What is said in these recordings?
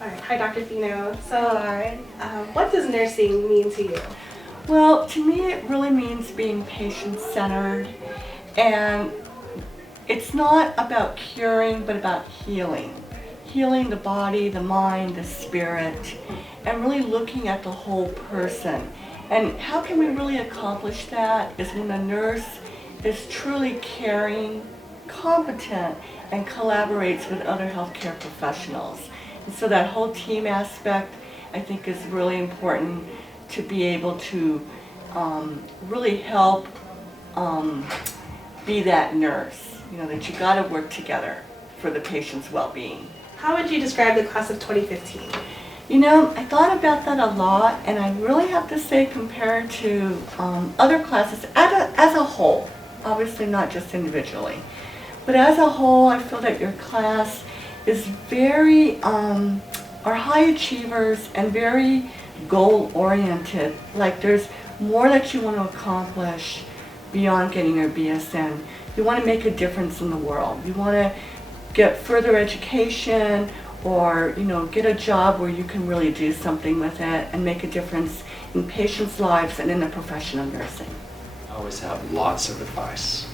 All right. Hi, Dr. Fino. So, what does nursing mean to you? Well, to me it really means being patient-centered, and it's not about curing but about healing. Healing the body, the mind, the spirit, and really looking at the whole person. And how can we really accomplish that is when a nurse is truly caring, competent, and collaborates with other healthcare professionals. And so that whole team aspect, I think, is really important to be able to really help be that nurse, that you got to work together for the patient's well-being. How would you describe the class of 2015? I thought about that a lot, and I really have to say, compared to other classes as a whole, obviously not just individually, but as a whole, I feel that your class is very, are high achievers and very goal-oriented. Like there's more that you want to accomplish beyond getting your BSN. You want to make a difference in the world. You want to get further education, or get a job where you can really do something with it and make a difference in patients' lives and in the profession of nursing. I always have lots of advice,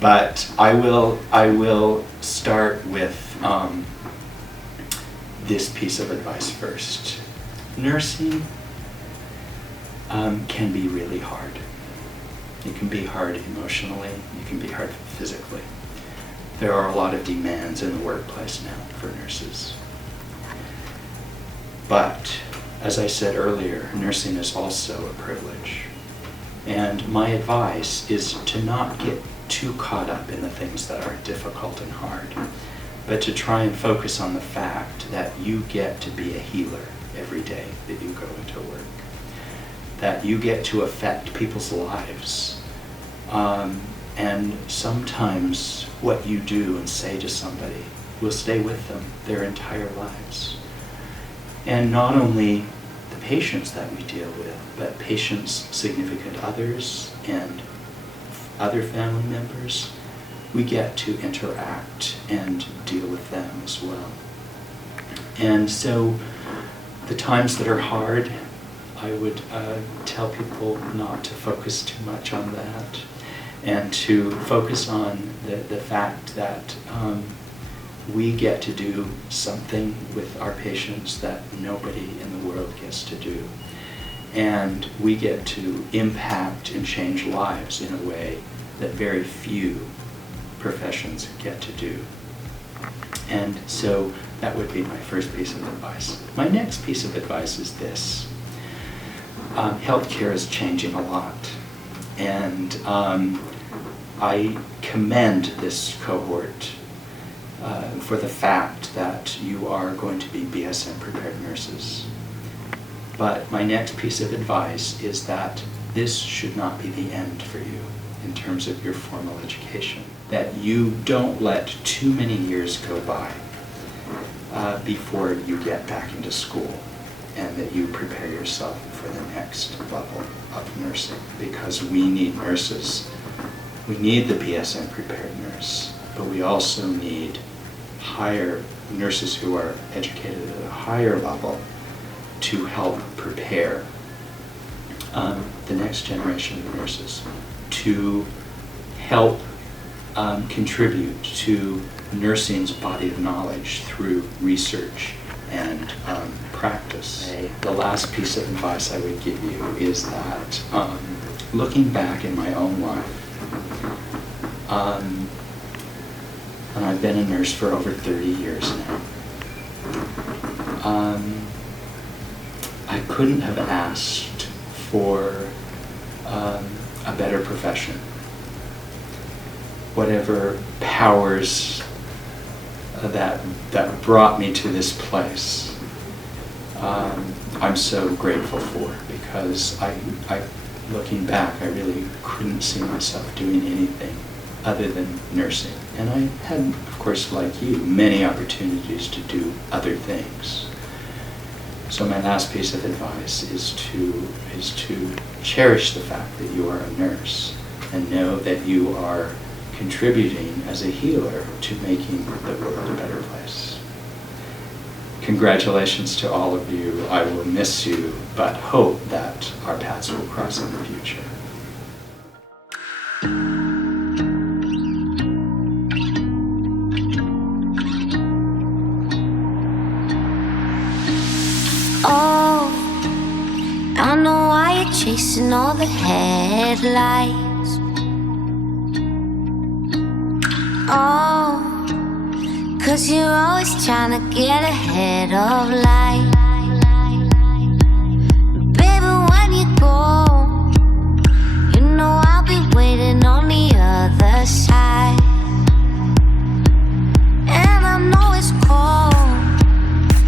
but I will start with this piece of advice first. Nursing can be really hard. It can be hard emotionally, it can be hard physically. There are a lot of demands in the workplace now for nurses. But, as I said earlier, nursing is also a privilege. And my advice is to not get too caught up in the things that are difficult and hard, but to try and focus on the fact that you get to be a healer every day that you go into work, that you get to affect people's lives. And sometimes what you do and say to somebody will stay with them their entire lives. And not only the patients that we deal with, but patients' significant others and other family members, we get to interact and deal with them as well. And so the times that are hard, I would tell people not to focus too much on that, and to focus on the fact that we get to do something with our patients that nobody in the world gets to do. And we get to impact and change lives in a way that very few professions get to do. And so that would be my first piece of advice. My next piece of advice is this. Healthcare is changing a lot. And I commend this cohort for the fact that you are going to be BSN prepared nurses. But my next piece of advice is that this should not be the end for you in terms of your formal education. That you don't let too many years go by before you get back into school, and that you prepare yourself for the next level of nursing, because we need nurses. We need the BSN prepared nurse, but we also need higher nurses who are educated at a higher level to help prepare the next generation of nurses, to help contribute to nursing's body of knowledge through research and practice. The last piece of advice I would give you is that looking back in my own life, and I've been a nurse for over 30 years now, I couldn't have asked for a better profession. Whatever powers that brought me to this place, I'm so grateful for, because I looking back, I really couldn't see myself doing anything other than nursing. And I had, of course, like you, many opportunities to do other things. So my last piece of advice is to cherish the fact that you are a nurse, and know that you are contributing as a healer to making the world a better place. Congratulations to all of you. I will miss you, but hope that our paths will cross in the future. Oh, I know why you're chasing all the headlights. Oh, 'cause you're always trying to get ahead of life. Baby, when you go, you know I'll be waiting on the other side. And I know it's cold,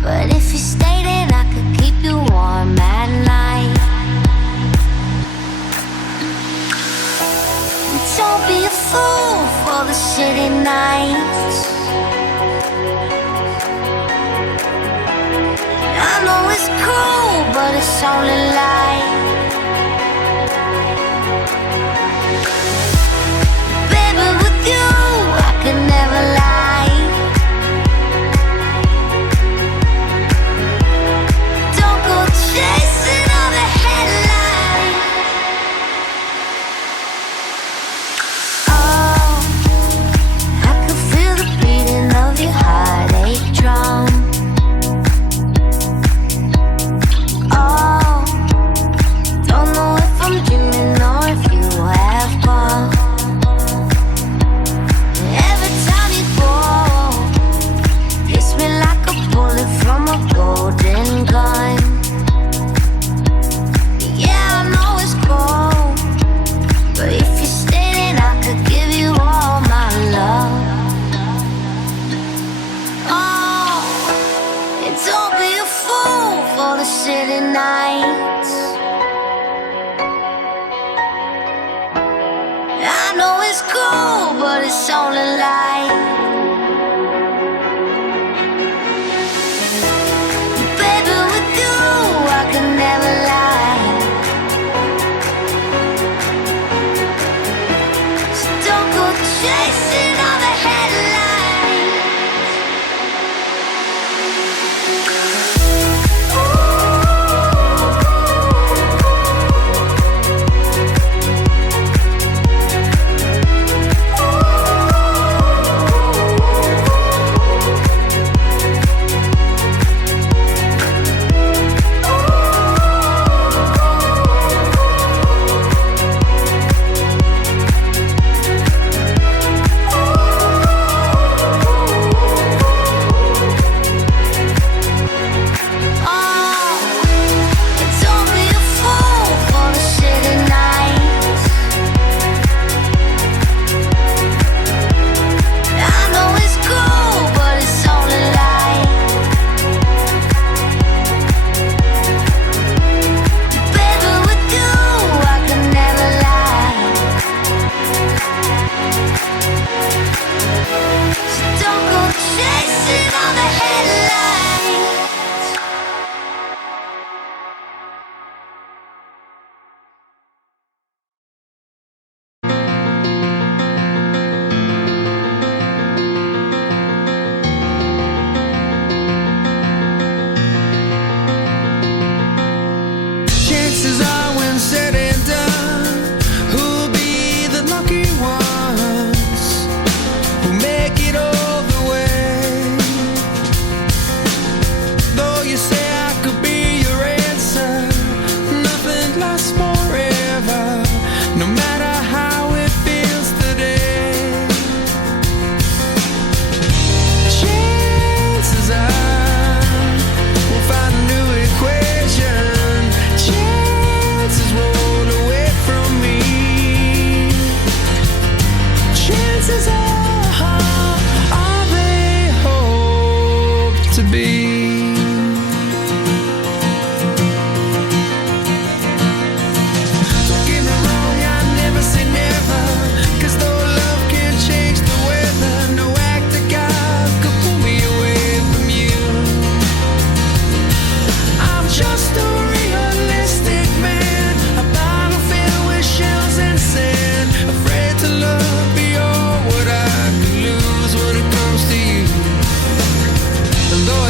but if you stay, then I could keep you warm at night. Don't be a fool for the city nights. I know it's cool, but it's only light. Baby, with you, I could never lie. Don't go chasing all the headlights. Oh, I can feel the beating of your heartache drum. Oh, don't know if I'm dreaming or if you have gone. Every time you go, hits me like a bullet from a golden gun. Yeah, I know it's cold, but if you stay, then I could give you all my love. Oh, and don't be a fool for the city nights. I know it's cool, but it's only light. Baby, with you, I can never lie. So don't go chasing all the headlights.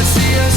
See us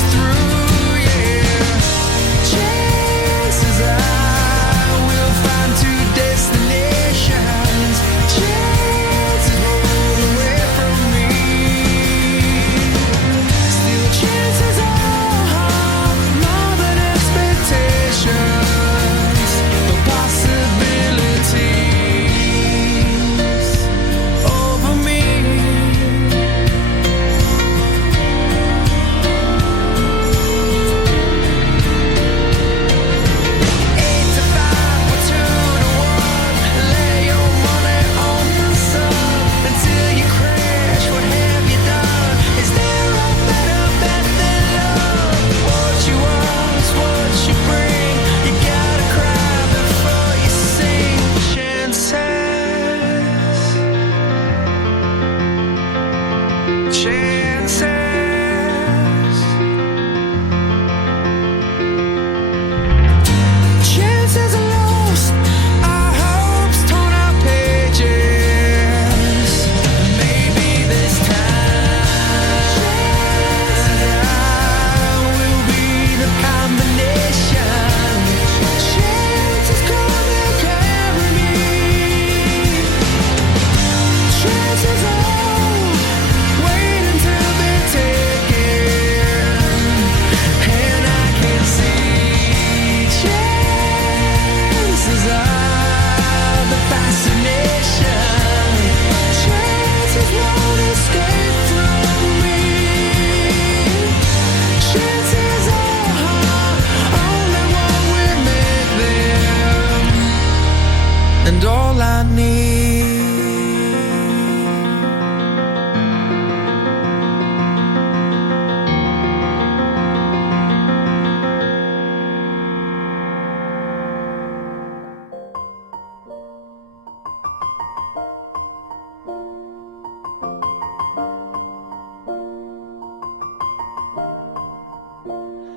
need.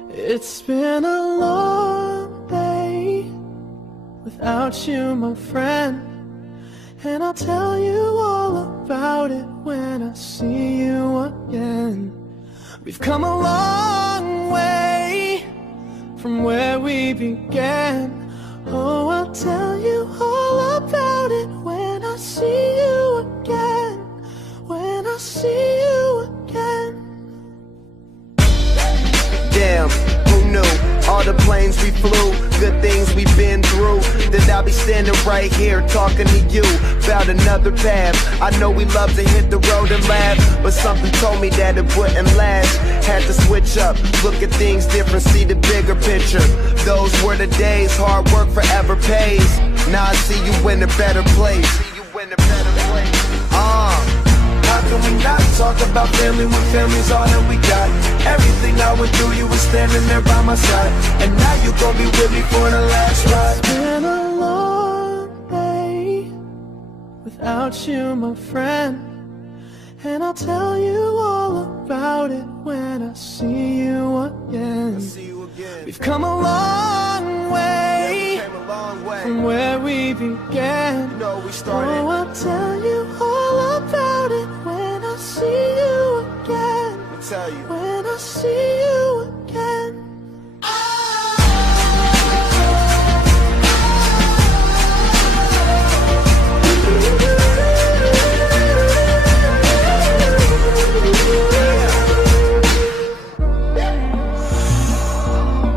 It's been a long day without you, my friend, and I'll tell you all about it when I see you again. We've come a long way from where we began. Oh, I'll tell you all about it when I see you again. When I see you again. Damn, who knew? All the planes we flew, good things we've been through. That I'll be standing right here talking to you about another path. I know we love to hit the road and laugh, but something told me that it wouldn't last. Had to switch up, look at things different, see the bigger picture. Those were the days, hard work forever pays. Now I see you in a better place. How can we not talk about family when family's all that we got? Everything I went through, you were standing there by my side, and now you gon' be with me for the last ride. It's been a long day without you, my friend, and I'll tell you all about it when I see you again. We've come a long way from where we began. Oh, I'll tell you all about it when I see you again. When I see you again.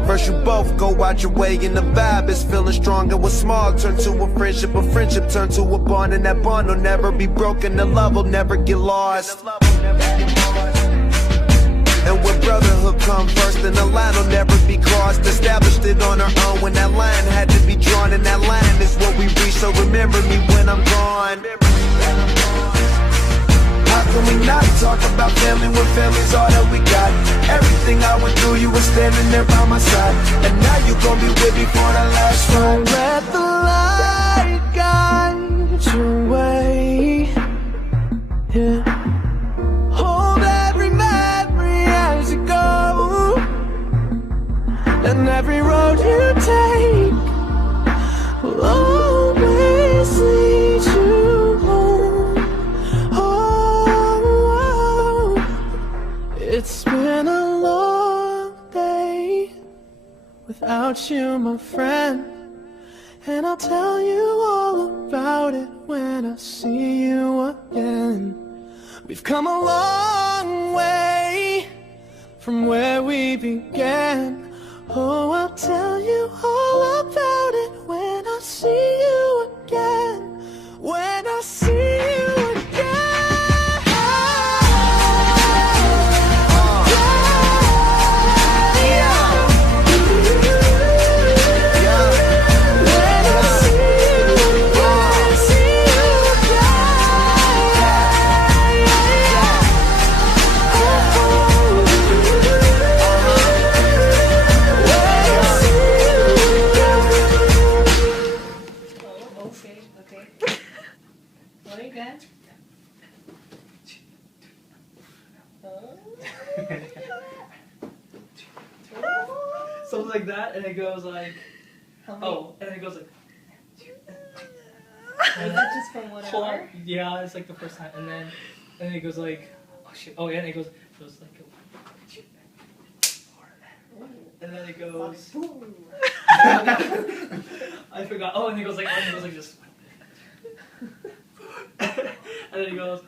First you both go out your way and the vibe is feeling strong. And what's small turn to a friendship turn to a bond. And that bond will never be broken, the love will never get lost. And when brotherhood come first, then the line will never be crossed. Established it on our own when that line had to be drawn. And that line is what we reach, so remember me when I'm gone. How can we not talk about family when family's all that we got? Everything I went through, you were standing there by my side, and now you gon' be with me for the last ride. Don't let the light guide your way. Yeah. Hold every memory as you go, and every road you take will always lead you home. Oh, it's been a long day without you, my friend, and I'll tell you all about it when I see you again. We've come a long way from where we began. Oh, I'll tell you all about it when I see you again. When I see you something like that, and it goes like, oh, and it goes like. Is that just from 1 hour? Yeah, it's like the first time, and then it goes like, oh shit, oh yeah, and it goes like, and then it goes. I forgot. Oh, and it goes like this. And then he goes,